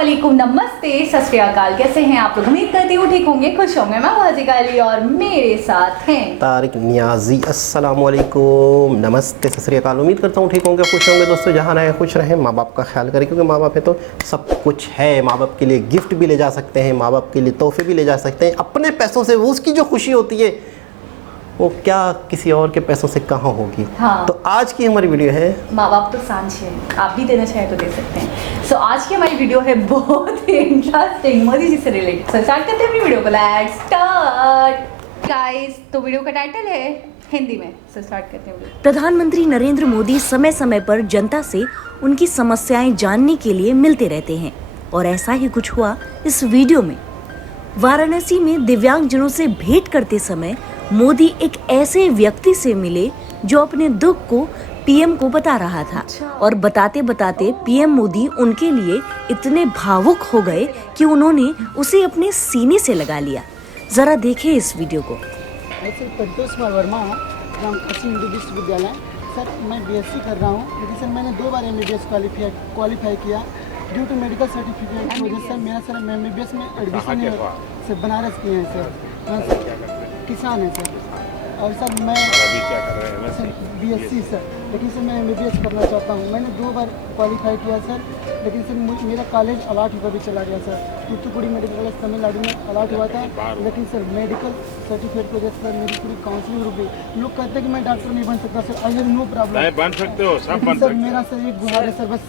अस्सलामुअलैकुम, नमस्ते, सत श्री अकाल। कैसे हैं आप लोग? उम्मीद करती हूँ ठीक होंगे, खुश होंगे। मैं हाजिका अली और मेरे साथ हैं तारिक नियाजी। अस्सलामुअलैकुम, नमस्ते, सत श्री अकाल। उम्मीद करता हूँ ठीक होंगे, खुश होंगे। दोस्तों जहाँ रहें खुश रहें, माँ बाप का ख्याल करें, क्योंकि माँ बाप है तो सब कुछ है। माँ बाप के लिए गिफ्ट भी ले जा सकते हैं, माँ बाप के लिए तोहफे भी ले जा सकते हैं अपने पैसों से। वो उसकी जो खुशी होती है वो क्या किसी और के पैसों से कहाँ होगी। हाँ। तो आज की हमारी वीडियो है माँ बाप तो सांझ है, आप भी देना चाहें तो दे सकते हैं। सो आज की हमारी वीडियो है बहुत ही इंटरेस्टिंग, मोदी जी से रिलेटेड। सो स्टार्ट करते हैं अपनी वीडियो को। Let's start guys. तो वीडियो का टाइटल है हिंदी में। सो स्टार्ट करते हैं वीडियो। प्रधानमंत्री नरेंद्र मोदी समय समय पर जनता से उनकी समस्याएं जानने के लिए मिलते रहते हैं और ऐसा ही कुछ हुआ इस वीडियो में। वाराणसी में दिव्यांगजनों से भेंट करते समय मोदी एक ऐसे व्यक्ति से मिले जो अपने दुख को पीएम को बता रहा था और बताते बताते पीएम मोदी उनके लिए इतने भावुक हो गए कि उन्होंने उसे अपने सीने से लगा लिया। जरा देखें इस वीडियो को। संतोष वर्मा, रामकृष्ण हिंदू विश्वविद्यालय। सर मैं बीएससी कर रहा हूँ, लेकिन सर मैंने 2 बार एमबीबीएस क्वालिफाई किया। ड्यू टू मेडिकल सर्टिफिकेट की वजह से मेरा सर एमबीबीएस में एडमिशन सर बनारस किए हैं सर। मैं सर किसान है सर, और सर मैं सर बीएससी सर, लेकिन सर मैं एमबीबीएस करना चाहता हूँ। मैंने 2 बार क्वालिफाई किया सर, लेकिन सर मेरा कॉलेज अलॉट होकर भी चला गया sir. Thoothukudi medical college Tamil Nadu में अलॉट हुआ था, लेकिन सर मेडिकल सर्टिफिकेट की वजह से मेरी पूरी काउंसलिंग रुक गई। लोग कहते हैं कि मैं डॉक्टर नहीं बन सकता sir, I have no problem. बन सकते हो, सब बन सर सकते मेरा सर एक गुहार है सर, बस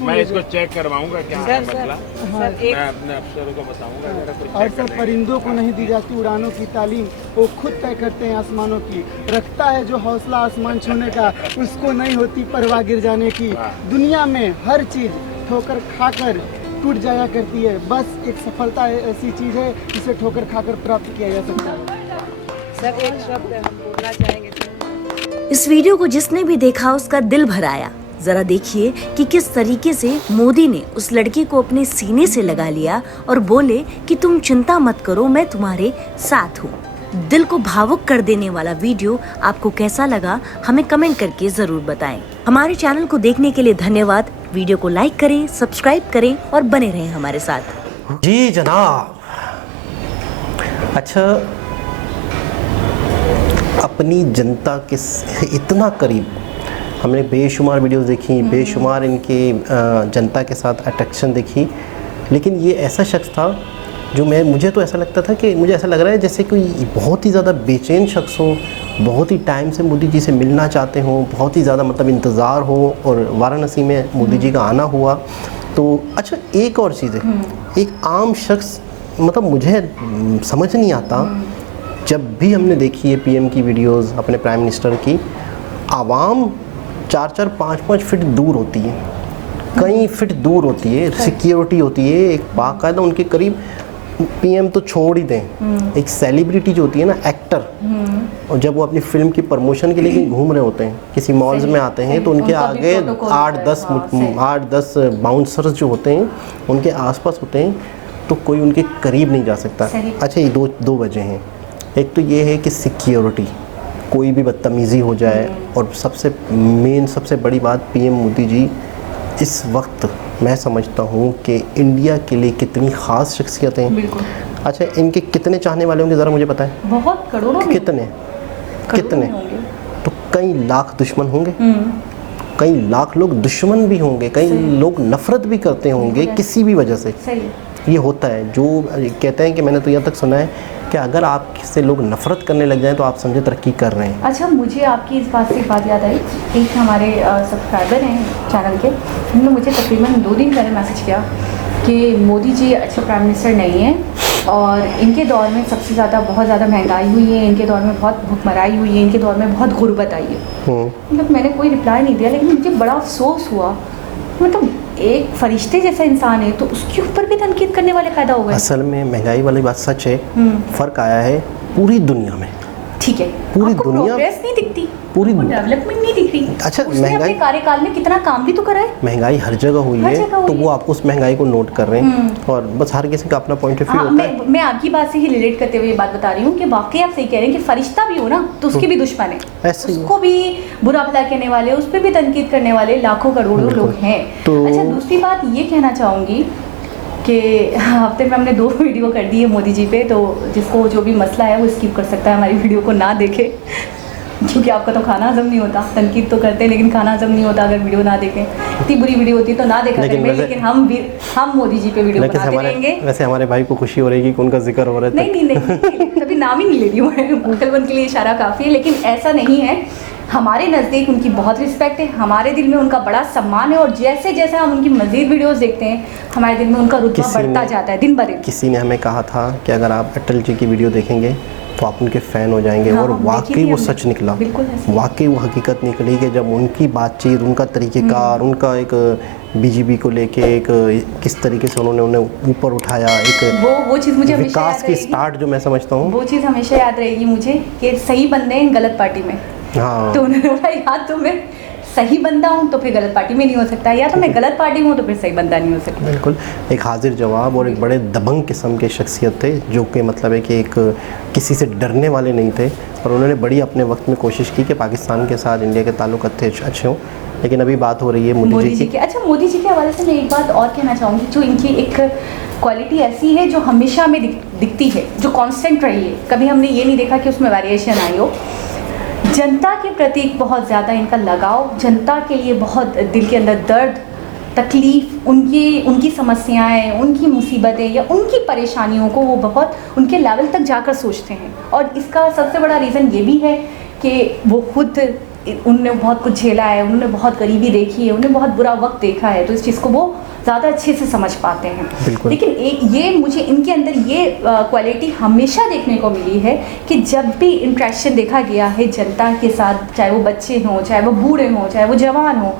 मैं इसको चेक करवाऊंगा क्या है मसला। हाँ। मैं अपने अफसरों को बताऊंगा जरा कुछ और चेक सर परिंदों को नहीं दी जाती उड़ानों की तालीम, वो खुद तय करते हैं आसमानों की। रखता है जो हौसला आसमान छूने का, उसको नहीं होती परवाह गिर जाने की। दुनिया में हर चीज ठोकर खाकर टूट जाया करती है, बस एक सफलता ऐसी चीज है जिसे ठोकर खाकर प्राप्त किया जा सकता है। सर एक शब्द हम बोलना चाहेंगे। इस वीडियो को जिसने भी देखा उसका दिल भर आया। जरा देखिए कि किस तरीके से मोदी ने उस लड़की को अपने सीने से लगा लिया और बोले कि तुम चिंता मत करो, मैं तुम्हारे साथ हूँ। दिल को भावुक कर देने वाला वीडियो आपको कैसा लगा हमें कमेंट करके जरूर बताएं। हमारे चैनल को देखने के लिए धन्यवाद। वीडियो को लाइक करें, सब्सक्राइब करें और बने रहें हमारे साथ। जी जनाब। अच्छा, अपनी जनता के इतना करीब हमने बेशुमार वीडियोस देखी, बेशुमार इनके जनता के साथ अट्रैक्शन देखी, लेकिन ये ऐसा शख्स था जो मुझे तो ऐसा लगता था कि मुझे ऐसा लग रहा है जैसे कोई बहुत ही ज़्यादा बेचैन शख्स हो, बहुत ही टाइम से मोदी जी से मिलना चाहते हो, बहुत ही ज़्यादा मतलब इंतज़ार हो, और वाराणसी में मोदी जी का आना हुआ। तो अच्छा, एक और चीज़ है, एक आम शख्स मतलब मुझे समझ नहीं आता, जब भी हमने देखी है पीएम की वीडियोस, अपने प्राइम मिनिस्टर की, आवाम 4-4, 5-5 फीट दूर होती है, कई फीट दूर होती है, सिक्योरिटी होती है एक बाकायदा उनके करीब। पीएम तो छोड़ ही दें, एक सेलिब्रिटी जो होती है ना, एक्टर, और जब वो अपनी फिल्म की प्रमोशन के लिए घूम रहे होते हैं, किसी मॉल्स में आते हैं, तो उनके आगे 8-10 बाउंसर्स जो होते हैं उनके आसपास होते हैं, तो कोई उनके करीब नहीं जा सकता। अच्छा, ये दो वजह हैं। एक तो ये है कि सिक्योरिटी, कोई भी बदतमीज़ी हो जाए, और सबसे बड़ी बात, पीएम मोदी जी इस वक्त मैं समझता हूँ कि इंडिया के लिए कितनी ख़ास शख्सियत हैं। बिल्कुल। अच्छा, इनके कितने चाहने वाले होंगे ज़रा मुझे बताएं। बहुत करोड़ों में। कितने होंगे। तो कई लाख दुश्मन होंगे, कई लाख लोग दुश्मन भी होंगे, कई लोग नफ़रत भी करते होंगे किसी भी वजह से। सही। ये होता है, जो कहते हैं कि मैंने तो यहाँ तक सुना है कि अगर आपसे लोग नफ़रत करने लग जाएं तो आप समझे तरक्की कर रहे हैं। अच्छा, मुझे आपकी इस बात से एक बात याद आई। एक हमारे सब्सक्राइबर हैं चैनल के, उन्होंने मुझे तकरीबन 2 दिन पहले मैसेज किया कि मोदी जी अच्छे प्राइम मिनिस्टर नहीं हैं, और इनके दौर में सबसे ज़्यादा बहुत ज़्यादा महंगाई हुई है, इनके दौर में बहुत भुखमराई हुई है, इनके दौर में बहुत गुर्बत आई है। मतलब मैंने कोई रिप्लाई नहीं दिया, लेकिन मुझे बड़ा अफसोस हुआ। मतलब एक फरिश्ते जैसा इंसान है तो उसके ऊपर भी तनकीद करने वाले पैदा हो गए। असल में महंगाई वाली बात सच है, फ़र्क आया है पूरी दुनिया में। ठीक है, पूरी आपको दुनिया प्रोग्रेस नहीं दिखती, पूरी डेवलपमेंट नहीं दिख रही। अच्छा, उसने महंगाई, अपने कार्यकाल में कितना काम भी तो करा है। महंगाई हर जगह हुई है, तो वो आपको उस महंगाई को नोट कर रहे हैं, और बस हर किसी का अपना पॉइंट ऑफ व्यू होता है। मैं आपकी बात से ही रिलेट करते हुए ये बात बता रही हूँ कि वाकई आप सही कह रहे हैं कि फरिश्ता भी हो ना तो उसके भी दुश्मन है, उसको भी बुरा भला कहने वाले, उस पर भी तनकीद करने वाले लाखों करोड़ों लोग हैं। अच्छा, दूसरी बात ये कहना चाहूँगी कि हफ्ते में हमने 2 वीडियो कर दी है मोदी जी पे, तो जिसको जो भी मसला है वो स्किप कर सकता है, हमारी वीडियो को ना देखे, क्योंकि आपका तो खाना हजम नहीं होता। तनकीद तो करते हैं लेकिन खाना हजम नहीं होता अगर वीडियो ना देखें। इतनी बुरी वीडियो होती है तो ना देखा करें, लेकिन हम मोदी जी पे वीडियो बनाते रहेंगे। वैसे हमारे भाई को खुशी हो रही है कि उनका जिक्र हो रहा है। नहीं, कभी नाम ही नहीं ले रही हूँ, अक्लमंद के लिए इशारा काफ़ी है, लेकिन ऐसा नहीं है। हमारे नज़दीक उनकी बहुत रिस्पेक्ट है, हमारे दिल में उनका बड़ा सम्मान है, और जैसे जैसे हम उनकी मज़ीद वीडियोस देखते हैं हमारे दिल में उनका रुतबा बढ़ता जाता है दिन ब दिन। किसी ने हमें कहा था कि अगर आप अटल जी की वीडियो देखेंगे तो आप उनके फ़ैन हो जाएंगे, और वाकई वो सच निकला। वाकई वो हकीकत निकली कि जब उनकी बातचीत, उनका तरीक़ेकार, उनका एक बीजेपी को लेके एक किस तरीके से उन्होंने उन्हें ऊपर उठाया, एक वो चीज़ मुझे विकास की स्टार्ट जो मैं समझता हूँ, वो चीज़ हमेशा याद रहेगी मुझे कि सही बंदे हैं गलत पार्टी में। हाँ, तो उन्होंने बोला या तो मैं सही बंदा हूँ तो फिर गलत पार्टी में नहीं हो सकता, या तो मैं गलत पार्टी में हूँ तो फिर सही बंदा नहीं हो सकता। बिल्कुल एक हाजिर जवाब और एक बड़े दबंग किस्म के शख्सियत थे, जो कि मतलब है कि एक किसी से डरने वाले नहीं थे, और उन्होंने बड़ी अपने वक्त में कोशिश की कि पाकिस्तान के साथ इंडिया के ताल्लुक अच्छे हों। लेकिन अभी बात हो रही है मोदी जी की। अच्छा, मोदी जी के हवाले से मैं एक बात और कहना चाहूँगी, जो इनकी एक क्वालिटी ऐसी है जो हमेशा हमें दिखती है, जो कांस्टेंट रही है, कभी हमने ये नहीं देखा कि उसमें वेरिएशन आई हो। जनता के प्रति बहुत ज़्यादा इनका लगाव, जनता के लिए बहुत दिल के अंदर दर्द, तकलीफ़, उनकी समस्याएं, उनकी मुसीबतें या उनकी परेशानियों को वो बहुत उनके लेवल तक जाकर सोचते हैं। और इसका सबसे बड़ा रीज़न ये भी है कि वो खुद उनने बहुत कुछ झेला है, उन्होंने बहुत गरीबी देखी है, उन्होंने बहुत बुरा वक्त देखा है, तो इस चीज़ को वो ज़्यादा अच्छे से समझ पाते हैं। लेकिन ये मुझे इनके अंदर ये क्वालिटी हमेशा देखने को मिली है कि जब भी इंट्रैक्शन देखा गया है जनता के साथ, चाहे वो बच्चे हों, चाहे वो बूढ़े हों, चाहे वो जवान हों,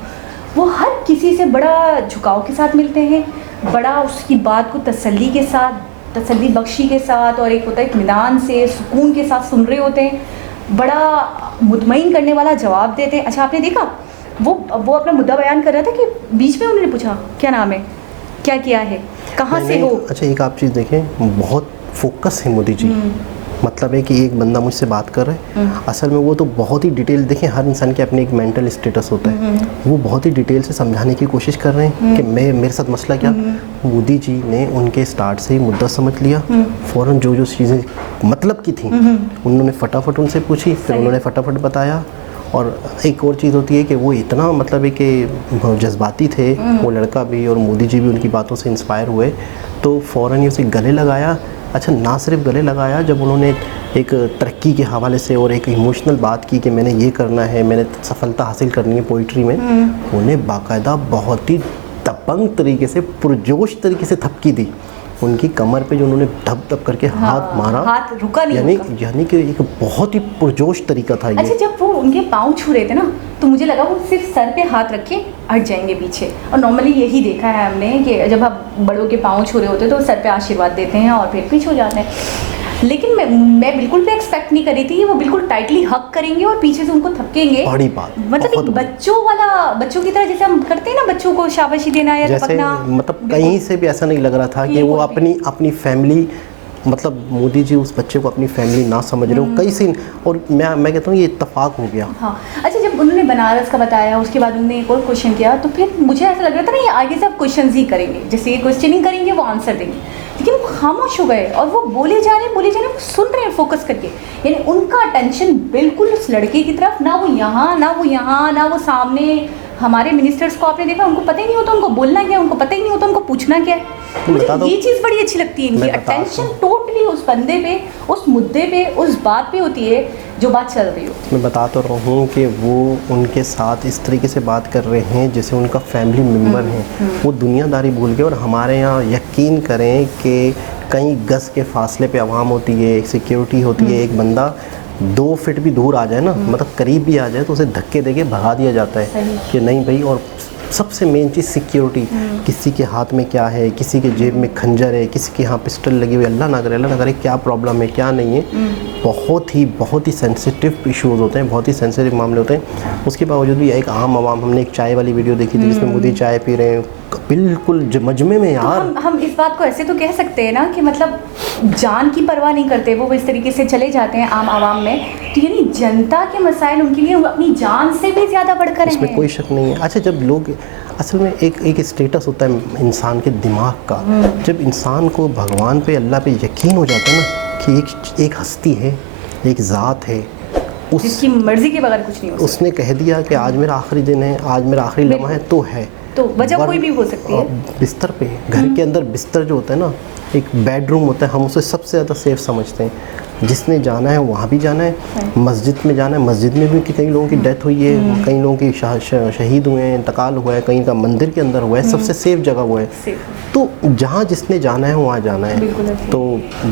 वो हर किसी से बड़ा झुकाव के साथ मिलते हैं, बड़ा उसकी बात को तसल्ली के साथ, तसल्ली बख्शी के साथ, और एक होता है इत्मीनान से, सुकून के साथ सुन रहे होते हैं, बड़ा मुतमईन करने वाला जवाब देते हैं। अच्छा, आपने देखा वो अपना मुद्दा बयान कर रहा था कि बीच में उन्होंने पूछा क्या नाम है, क्या किया है, कहाँ से हो। अच्छा, एक आप चीज़ देखें, बहुत फोकस है मोदी जी। मतलब है कि एक बंदा मुझसे बात कर रहा है, असल में वो तो बहुत ही डिटेल, देखें हर इंसान के अपने एक मेंटल स्टेटस होता है, वो बहुत ही डिटेल से समझाने की कोशिश कर रहे हैं कि मेरे साथ मसला क्या। मोदी जी ने उनके स्टार्ट से ही मुद्दा समझ लिया, फ़ौरन जो चीज़ें मतलब की थी उन्होंने फटाफट उनसे पूछी, फिर उन्होंने फटाफट बताया। और एक और चीज़ होती है कि वो इतना मतलब है कि जज्बाती थे वो लड़का भी, और मोदी जी भी उनकी बातों से इंस्पायर हुए, तो फ़ौरन ही उसे गले लगाया। अच्छा, ना सिर्फ गले लगाया, जब उन्होंने एक तरक्की के हवाले से और एक इमोशनल बात की कि मैंने ये करना है, मैंने सफलता हासिल करनी है पोइट्री में, उन्हें बाकायदा बहुत ही दबंग तरीके से, पुरजोश तरीके से थपकी दी उनकी कमर पे, जो उन्होंने धप धप करके हाथ मारा, हाथ रुका नहीं, यानी कि एक बहुत ही पुरजोश तरीका था ये। अच्छा, जब वो उनके पाँव छू रहे थे ना, तो मुझे लगा वो सिर्फ सर पे हाथ रख के हट जाएंगे पीछे, और नॉर्मली यही देखा है हमने कि जब आप बड़ों के पाँव छू रहे होते तो सर पे आशीर्वाद देते हैं और फिर पीछे हो जाते हैं। लेकिन मैं बिल्कुल भी एक्सपेक्ट नहीं करी थी कि वो बिल्कुल टाइटली हक करेंगे और पीछे से उनको थपकेंगे। बड़ी बात, मतलब एक बच्चों की तरह, जैसे हम करते हैं ना बच्चों को शाबाशी देना या थपकना, मतलब कहीं से भी ऐसा नहीं लग रहा था कि वो अपनी फैमिली, मतलब मोदी जी उस बच्चे को अपनी फैमिली ना समझ रहे हो कहीं से। और मैं कहता हूँ ये इत्तेफाक हो गया। हाँ, अच्छा, जब उन्होंने बनारस का बताया उसके बाद उन्होंने एक और क्वेश्चन किया, तो फिर मुझे ऐसा लग रहा था ना ये आगे से अब क्वेश्चन ही करेंगे, जैसे ये क्वेश्चनिंग करेंगे वो आंसर देंगे, लेकिन वो खामोश हो गए और वो बोले जा रहे हैं, वो सुन रहे हैं फोकस करके। यानी उनका अटेंशन बिल्कुल उस लड़के की तरफ, ना वो यहाँ ना वो सामने। हमारे मिनिस्टर्स को आपने देखा, उनको पता ही नहीं होता उनको बोलना क्या है, उनको पता ही नहीं होता उनको पूछना क्या है। मुझे ये चीज़ बड़ी अच्छी लगती है, इनकी अटेंशन टोटली उस बंदे पे, उस मुद्दे पे, उस बात पे होती है जो बात चल रही होती है। मैं बता तो रहा हूँ कि वो उनके साथ इस तरीके से बात कर रहे हैं जैसे उनका फैमिली मेम्बर है, वो दुनियादारी भूल गए। और हमारे यहाँ यकीन करें कि कई गज़ के फासले पे आवाम होती है, एक सिक्योरिटी होती है, एक बंदा 2 फीट भी दूर आ जाए ना, मतलब करीब भी आ जाए तो उसे धक्के देके भगा दिया जाता है कि नहीं भाई। और सबसे मेन चीज़ सिक्योरिटी, किसी के हाथ में क्या है, किसी के जेब में खंजर है, किसी के यहाँ पिस्टल लगी हुई, अल्लाह ना करे क्या प्रॉब्लम है क्या नहीं है। बहुत ही सेंसिटिव इश्यूज़ होते हैं, बहुत ही सेंसिटिव मामले होते हैं। उसके बावजूद भी एक आम आवाम, हमने एक चाय वाली वीडियो देखी थी जिसमें मोदी चाय पी रहे हैं बिल्कुल मजमे में यार। तो हम इस बात को ऐसे तो कह सकते हैं ना कि मतलब जान की परवाह नहीं करते वो इस तरीके से चले जाते हैं आम आवाम में, तो यानी जनता के मसाइल उनके लिए अपनी जान से भी ज़्यादा बढ़कर हैं, इसमें कोई शक नहीं है। अच्छा, जब लोग असल में एक स्टेटस होता है इंसान के दिमाग का। जब इंसान को भगवान पे, अल्लाह पे यकीन हो जाता है ना कि एक हस्ती है, एक ज़ात है, जिसकी मर्जी के बगैर कुछ नहीं हो सकता। उसने कह दिया कि आज मेरा आखिरी दिन है, आज मेरा आखिरी लम्हा है, तो है, तो वजह कोई भी हो सकती है। बिस्तर पे, घर के अंदर बिस्तर जो होता है ना, एक बेडरूम होता है, हम उसे सबसे ज़्यादा सेफ समझते हैं। जिसने जाना है वहाँ भी जाना है, मस्जिद में जाना है, मस्जिद में भी कि कई लोगों की डेथ हुई है, कई लोगों की शहीद हुए हैं, इंतकाल हुआ है, कहीं का मंदिर के अंदर हुआ है, सबसे सेफ जगह हुआ है। तो जहाँ जिसने जाना है वहाँ जाना है। तो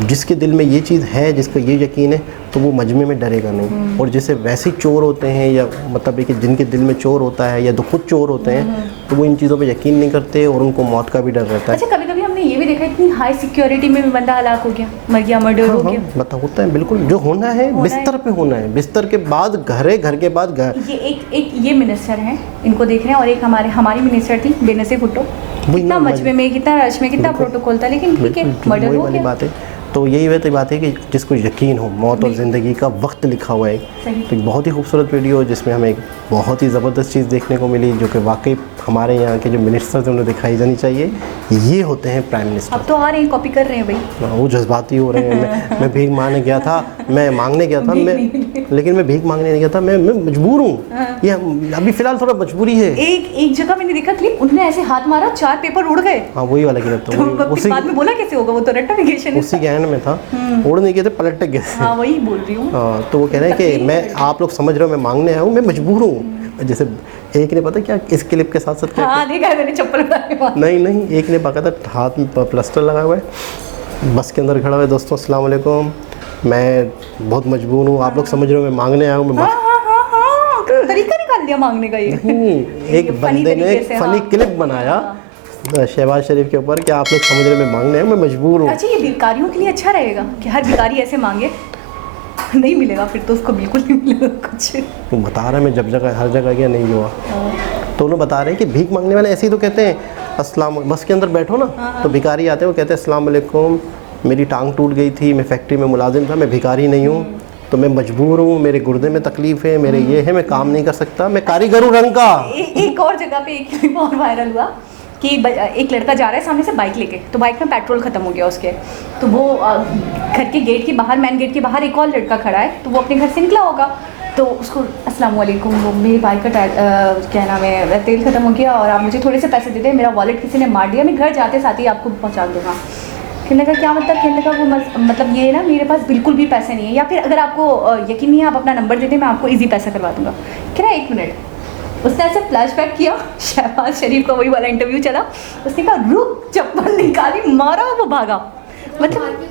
जिसके दिल में ये चीज़ है, जिसको ये यकीन है, तो वो मजमे में डरेगा नहीं। और जैसे वैसे चोर होते हैं, या मतलब कि जिनके दिल में चोर होता है या तो खुद चोर होते हैं, तो वो इन चीज़ों पे यकीन नहीं करते और उनको मौत का भी डर रहता है। अच्छा, कभी कभी हमने ये भी देखा इतनी हाई सिक्योरिटी में भी बंदा हलाक हो गया, मर गया, मर्डर हो गया। मतलब होता है, बिल्कुल जो होना है बिस्तर पे होना है, बिस्तर के बाद घर है, घर के बाद घर। ये एक ये मिनिस्टर हैं, इनको देख रहे हैं, और एक हमारी मिनिस्टर थी बेनज़ीर भुट्टो। कितना मजमे में, कितना रश में, कितना प्रोटोकॉल था, लेकिन ठीक है, मर्डर हो गया। बात है। तो यही बात है कि जिसको यकीन हो, मौत और ज़िंदगी का वक्त लिखा हुआ है। तो एक बहुत ही खूबसूरत वीडियो जिसमें हमें एक बहुत ही ज़बरदस्त चीज़ देखने को मिली, जो कि वाकई हमारे यहाँ के जो मिनिस्टर्स हैं उन्हें दिखाई जानी चाहिए। ये होते हैं प्राइम मिनिस्टर। अब तो आ रहे हैं, कॉपी कर रहे हैं भाई। वो जज्बाती हो रहे हैं। मैं भीख मांगने गया था, मैं मांगने गया था, लेकिन मैं भीख मांगने नहीं गया था, मैं मजबूर हूँ। ये अभी फ़िलहाल थोड़ा मजबूरी है। एक जगह मैंने देखा क्लिप, उनने ऐसे हाथ मारा, 4 पेपर उड़ गए। हाँ, वही वाला क्लिप था। तो बाद में बोला कैसे होगा, वो तो रेक्टिफिकेशन है। उसी गहन में था, उड़ नहीं गए थे, पलट गए थे। हाँ, वही बोल रही हूँ। हाँ, तो वो कह रहे हैं कि मैं, आप लोग समझ रहे हो मैं मांगने आया हूँ, मैं मजबूर हूँ। जैसे एक ने पता क्या इस क्लिप के साथ साथ क्या, हाँ, देखा है मैंने, चप्पल नहीं, एक ने बाकायदा हाथ में प्लास्टर लगा हुआ है, बस के अंदर खड़ा हुआ है। दोस्तों अस्सलाम वालेकुम, मैं बहुत मजबूर हूँ, आप लोग समझ रहे हो मैं मांगने आया हूँ। हाँ, तरीका निकाल दिया मांगने का। ये एक बंदे ने एक फनी क्लिप बनाया शहबाज शरीफ के ऊपर कि आप लोग समझ रहे मैं मांगने आया हूँ, मैं मजबूर हूँ। अच्छा, ये भिखारियों के लिए अच्छा रहेगा कि हर भिखारी ऐसे मांगे? नहीं मिलेगा फिर तो उसको, बिल्कुल नहीं मिलेगा कुछ। वो बता रहा है मैं जब जगह हर जगह गया नहीं हुआ। तो उन्होंने बता रहे हैं कि भीख मांगने वाले ऐसे ही तो कहते हैं, अस्सलाम, बस के अंदर बैठो ना, तो भिखारी आते हैं, वो कहते हैं अस्सलाम वालेकुम, मेरी टांग टूट गई थी, मैं फैक्ट्री में मुलाजिम था, मैं भिखारी नहीं हूँ, तो मैं मजबूर हूँ, मेरे गुर्दे में तकलीफ़ है, मेरे ये है, मैं काम नहीं कर सकता, मैं कारीगर हूँ रंग का। एक और जगह पे एक क्लिप और वायरल हुआ कि एक लड़का जा रहा है सामने से बाइक लेके, तो बाइक में पेट्रोल ख़त्म हो गया उसके, तो वो घर के गेट के बाहर, मेन गेट के बाहर एक और लड़का खड़ा है, तो वो अपने घर से निकला होगा, तो उसको अस्सलाम वालेकुम, वो मेरी बाइक का क्या नाम है, तेल ख़त्म हो गया और आप मुझे थोड़े से पैसे दे दें, मेरा वॉलेट किसी ने मार दिया, मैं घर जाते साथ ही आपको पहुँचा दूँगा। कहने का क्या मतलब? कहने का वो मतलब ये है ना, मेरे पास बिल्कुल भी पैसे नहीं है, या फिर अगर आपको यकीन नहीं है आप अपना नंबर दे दें, मैं आपको ईजी पैसा करवा दूँगा। कह रहा 1 मिनट, उसने ऐसे फ्लैशबैक किया, शहबाज शरीफ का वही वाला इंटरव्यू चला, उसने कहा रुक, चप्पल निकाली, मारा, वो भागा। मतलब